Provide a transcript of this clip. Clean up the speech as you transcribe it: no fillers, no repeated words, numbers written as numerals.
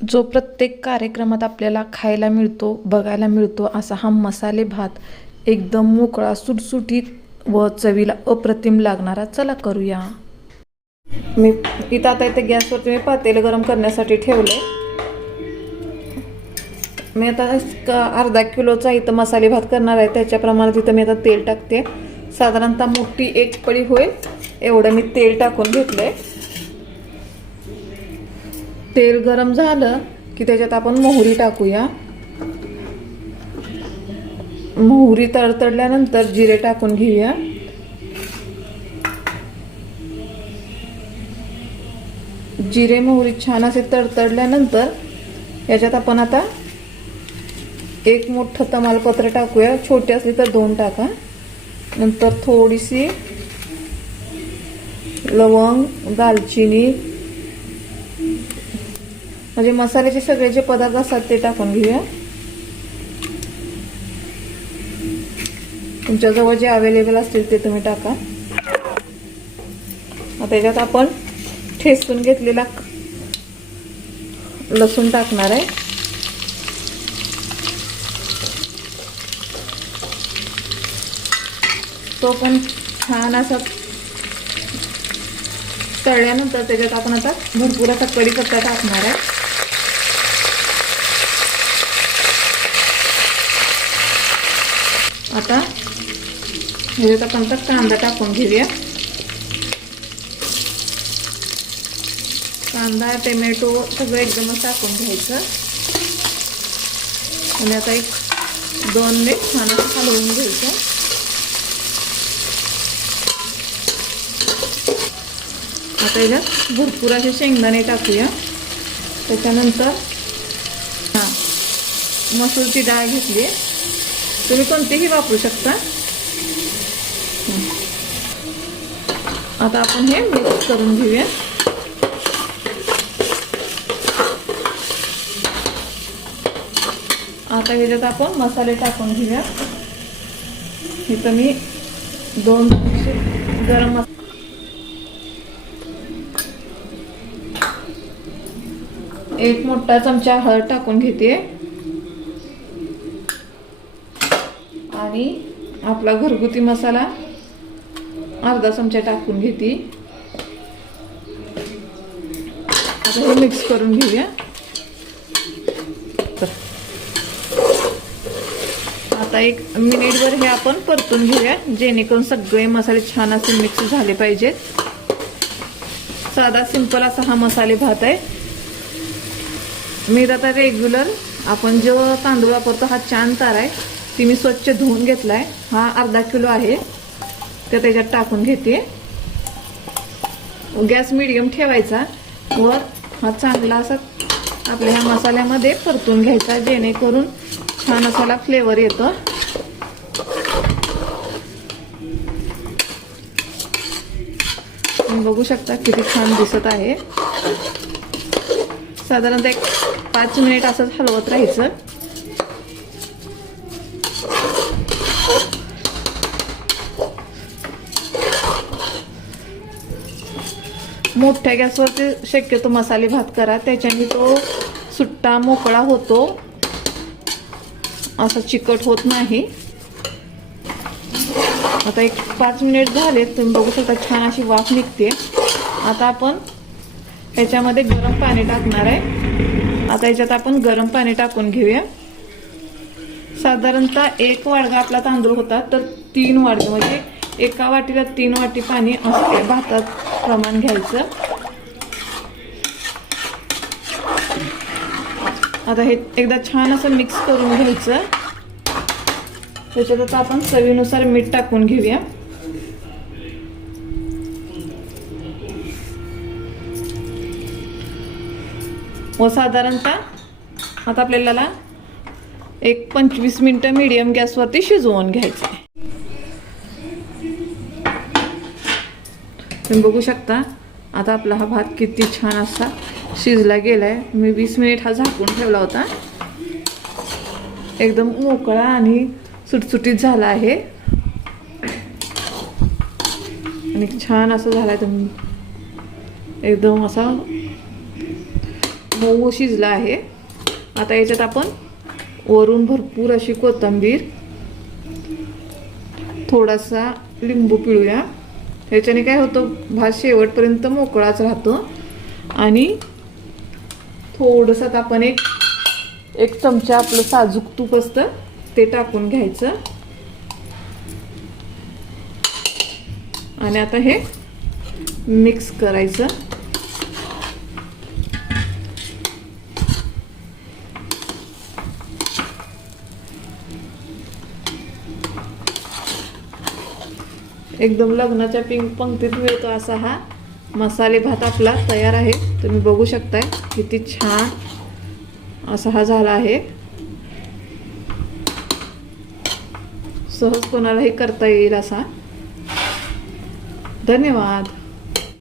जो प्रत्येक कार्यक्रमात आपल्याला खायला मिळतो, बघायला मिळतो असा हा मसाले भात एकदम मोकळा, सुटसुटीत व चवीला अप्रतिम लागणारा. चला करूया. मी इथं आता इथे गॅसवरती मी पातेलं गरम करण्यासाठी ठेवले. मी आता अर्धा किलोचा इथं मसाले भात करणार आहे, त्याच्याप्रमाणे तिथं मी आता तेल टाकते. साधारणतः मोठी एक पळी होईल एवढं मी तेल टाकून घेतलंय. तेल गरम झालं की त्याच्यात आपण मोहरी टाकूया. मोहरी तडतडल्यानंतर जिरे टाकून घेऊया. जिरे मोहरी छान असे तडतडल्यानंतर याच्यात आपण आता एक मोठं तमालपत्र टाकूया. छोटी असली तर 2 टाका. नंतर थोडीशी लवंग, दालचिनी, म्हणजे मसाल्याचे सगळे जे पदार्थ असतात ते टाकून घेऊया. तुमच्याजवळ जे अवेलेबल असतील ते तुम्ही टाका. आता याच्यात आपण ठेचून घेतलेला लसूण टाकणार आहे. तो पण छान असा तळल्यानंतर त्याच्यात आपण आता भरपूर असा कढीपत्ता टाकणार आहे. आता ह्याच्यात आपण आता कांदा टाकून घेऊया. कांदा, टोमॅटो सगळं एकदमच टाकून घ्यायचं आणि आता 1-2 मिनिट छान असं हलवून घ्यायचं. आता याच्यात भरपूर असे शेंगदाणे टाकूया. त्याच्यानंतर मसूरची डाळ घेतली, तुम्ही कोणतीही वापरू शकता. आता आपण हे मिक्स करून घेऊया. आता ह्याच्यात आपण मसाले टाकून घेऊया. इथं मी 2 गरम मसाला, 1 मोठा चमचा हळद टाकून घेते आणि आपला घरगुती मसाला अर्धा चमचा टाकून घेते. आता हे मिक्स करून घेऊया. आता 1 मिनिटभर हे आपण परतून घेऊया, जेणेकरून सगळे मसाले छान असे मिक्स झाले पाहिजेत. साधा सिंपल असा हा मसाले भात आहे. मी आता रेग्युलर आपण जो तांदूळ वापरतो हा चांद तारा आहे, ती मी स्वच्छ धुवून घेतलाय. हा अर्धा किलो आहे, ते त्याच्यात टाकून घेते. गॅस मीडियम ठेवायचा व हा चांगला असा आपल्या ह्या मसाल्यामध्ये परतून घ्यायचा, जेणेकरून छान असाला फ्लेवर येतो. तुम्ही बघू शकता किती छान दिसत आहे. साधारणतः 5 मिनिट असंच हलवत राहायचं. मोठ्या गॅसवरती शक्यतो मसाले भात करा, त्याच्याने तो सुट्टा मोकळा होतो, असं चिकट होत नाही. आता 5 मिनिट झाले, तुम्ही बघू शकता छान अशी वाफ निघते. आता आपण याच्यामध्ये गरम पाणी टाकणार आहे. आता याच्यात आपण गरम पाणी टाकून घेऊया. साधारणतः 1 वाडगा आपला तांदूळ होता, तर 3 वाडगे म्हणजे एका वाटीला 3 वाटी पाणी असते भातात प्रमाण घ्यायचं. आता हे एकदा छान असं मिक्स करून घ्यायचं. त्याच्यात आता आपण चवीनुसार मीठ टाकून घेऊया. व साधारणतः आता आपल्याला 25 मिनिटं मीडियम गॅसवरती शिजवून घ्यायचं आहे. तुम्ही बघू शकता आता आपला हा भात किती छान असा शिजला गेलाय. मी 20 मिनिट हा झाकून ठेवला होता. एकदम मोकळा आणि सुटसुटीत झाला आहे आणि छान असं झालाय. तुम्ही एकदम असा मऊ शिजला आहे. आता याच्यात आपण वरून भरपूर अशी कोथिंबीर, थोडासा लिंबू पिळूया. ह्याच्याने काय होतं, भात शेवटपर्यंत मोकळाच राहतो. आणि थोडंसं आपण एक चमचा आपलं साजूक तूप असतं ते टाकून घ्यायचं. आणि आता हे मिक्स करायचं. एकदम लग्नाच्या पंक्तीत मिळतो असा हा मसाले भात आपला तयार आहे. तुम्ही बघू शकताय किती छान असा हा झाला आहे. सहज कोणालाही करता येईल असा. धन्यवाद.